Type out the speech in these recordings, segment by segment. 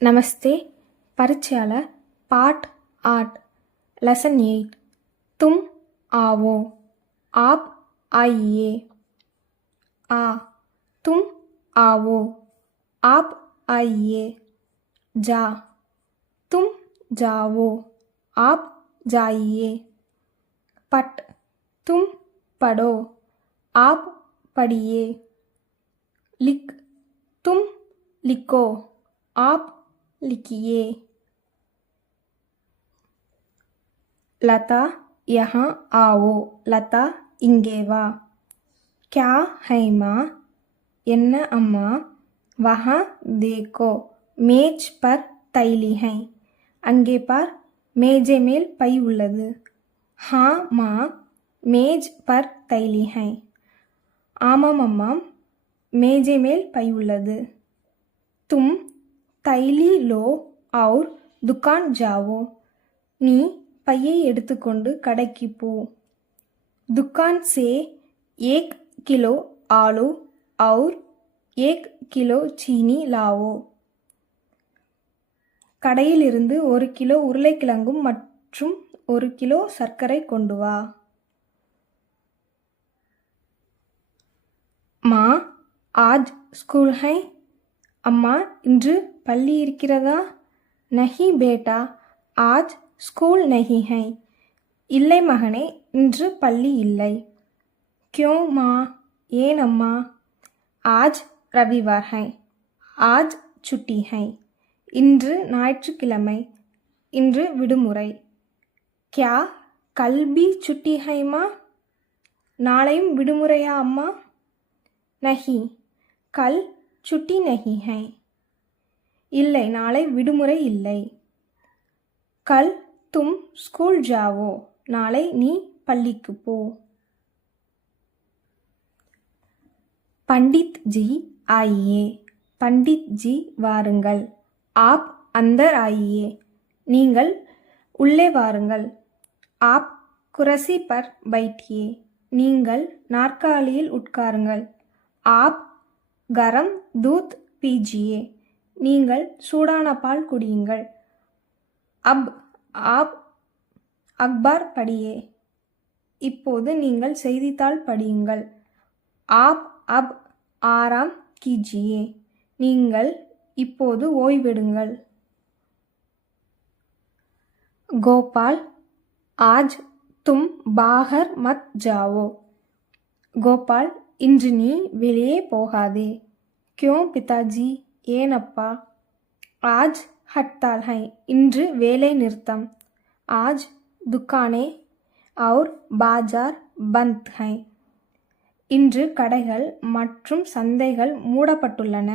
नमस्ते परिचयाला part 8 lesson 8 तुम आओ आप आइए आ तुम आओ आप आइए जा तुम जाओ आप जाइए पट तुम पढ़ो आप पढ़िए लिख तुम लिखो आप लिखिए लता यहाँ आओ लता इங்கே வா क्या है माँ என்ன அம்மா वहाँ देखो मेज पर थैली है அங்கே பார் மேஜை மேல் பை உள்ளது हाँ माँ मेज पर थैली है ஆமாம் அம்மா மேஜை மேல் பை உள்ளது तुम थैली लो और दुकान जाओ நீ பையை எடுத்துக்கொண்டு கடைக்கு போ दुकान से 1 किलो आलू और 1 किलो चीनी लाओ கடையிலிருந்து 1 கிலோ உருளைக்கிழங்கும் மற்றும் 1 கிலோ சர்க்கரை கொண்டு வா माँ आज स्कूल है अम्मा இன்று பள்ளி இருக்கிறதா नहीं बेटा आज स्कूल नहीं है இல்லை மகனே இன்று பள்ளி இல்லை क्यों माँ ஏன் அம்மா आज रविवार है आज छुट्टी है இன்று ஞாயிற்றுக்கிழமை இன்று விடுமுறை क्या कल भी छुट्टी है माँ நாளையும் விடுமுறையா அம்மா नहीं कल छुट्टी नहीं है இல்லை நாளை விடுமுறை இல்லை கல் तुम स्कूल जाओ நாளை நீ பள்ளிக்கு போ पंडित जी आइए पंडित जी வாருங்கள் आप अंदर आइए நீங்கள் உள்ளே வாருங்கள் आप कुर्सी पर बैठिए நீங்கள் நாற்காலியில் உட்காருங்கள் आप गरम दूध पीजिए நீங்கள் சூடான பால் குடியுங்கள் अब आप अखबार पढ़िए இப்போது நீங்கள் செய்தித்தாள் படியுங்கள் आप अब आराम कीजिए நீங்கள் இப்போது ஓய்வெடுங்கள் गोपाल आज तुम बाहर मत जाओ கோபால் இன்று நீ வெளியே போகாதே क्यों पिताजी ஏன் அப்பா आज हड़ताल है இன்று வேலை நிறுத்தம் आज दुकानें और बाजार बंद हैं இன்று கடைகள் மற்றும் சந்தைகள் மூடப்பட்டுள்ளன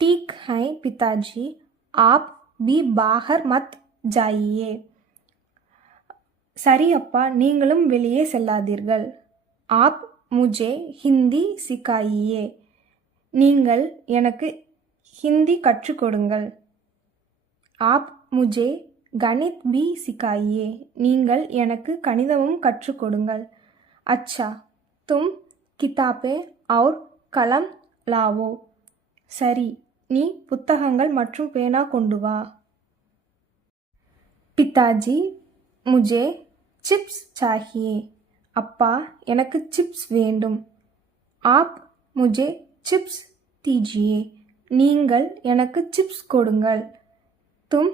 ठीक है पिताजी आप भी बाहर मत जाइए சரி அப்பா நீங்களும் வெளியே செல்லாதீர்கள் आप मुझे हिंदी सिखाइए நீங்கள் எனக்கு ஹிந்தி கற்றுக் கொடுங்கள் आप मुझे गणित भी सिखाइए நீங்கள் எனக்கு கணிதமும் கற்றுக் கொடுங்கள் अच्छा तुम किताबें और कलम लाओ சரி நீ புத்தகங்கள் மற்றும் பேனா கொண்டு வா पिताजी मुझे चिप्स चाहिए அப்பா எனக்கு சிப்ஸ் வேண்டும் आप मुझे चिप्स दीजिए நீங்கள் எனக்கு சிப்ஸ் கொடுங்கள் तुम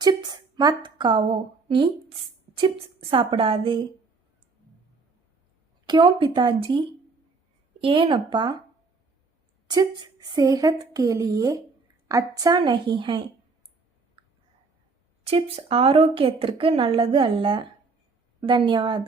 चिप्स मत खाओ நீ சிப்ஸ் சாப்பிடாதே क्यों पिताजी ஏன் அப்பா चिप्स सेहत के लिए अच्छा नहीं है चिप्स ஆரோக்கியத்திற்கு நல்லது அல்ல धन्यवाद